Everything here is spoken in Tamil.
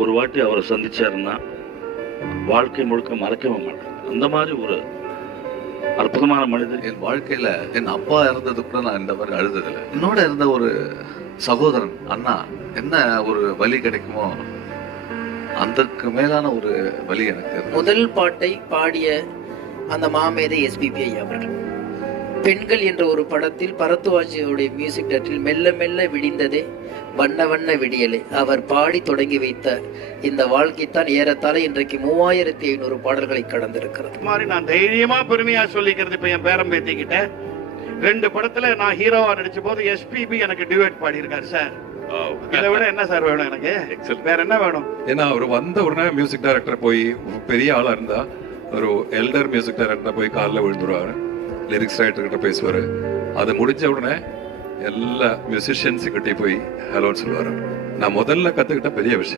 ஒரு வாட்டி அவரை சந்திச்சாருன்னா வாழ்க்கை முழுக்க மறக்கவே மாட்டேன். அந்த மாதிரி ஒரு அற்புதமான மனிதர். என் வாழ்க்கையில என் அப்பா இறந்தது கூட நான் இந்த மாதிரி அழுததில்லை. என்னோட இருந்த ஒரு சகோதரன் அண்ணா என்ன ஒரு வலி கிடைக்குமோ அதற்கு மேலான ஒரு வலி எனக்கு. முதல் பாட்டை பாடிய அந்த மாமேதை எஸ்பிபி ஐயா அவர்கள். பெண்கள் என்ற ஒரு படத்தில் பரத்வாஜியோடைய மியூசிக் டேரக்டரில் மெல்ல மெல்ல விடிந்ததே வண்ண வண்ண விடியலே அவர் பாடி தொடங்கி வைத்த இந்த வாழ்க்கை தான் ஏறத்தாழ இன்றைக்கு 3500 பாடல்களை கடந்திருக்கிறது. மாதிரி நான் தைரியமா பெருமையா சொல்லிக்கிறது. இப்ப என் பேரம் பேத்திக்கிட்ட 2 படத்துல நான் ஹீரோவா நடிச்ச போது எஸ்பிபி எனக்கு டியூட் பாடி இருக்காரு சார். இதை விட என்ன சார் வேணும் எனக்கு? வேற என்ன வேணும்? ஏன்னா அவர் வந்த உடனே மியூசிக் டைரக்டர் போய் பெரிய ஆளா இருந்தா ஒரு எல்டர் மியூசிக் டைரக்டர் போய் காலில் விழுந்துருவாரு, லிரிக்ஸ் ரைட்டர் கிட்ட பேசுவாரு. அது முடிஞ்ச உடனே எல்லா மியூசிஷியன்ஸு கிட்டே போய் ஹலோன்னு சொல்லுவாரு. நான் முதல்ல கத்துக்கிட்ட பெரிய விஷயம்.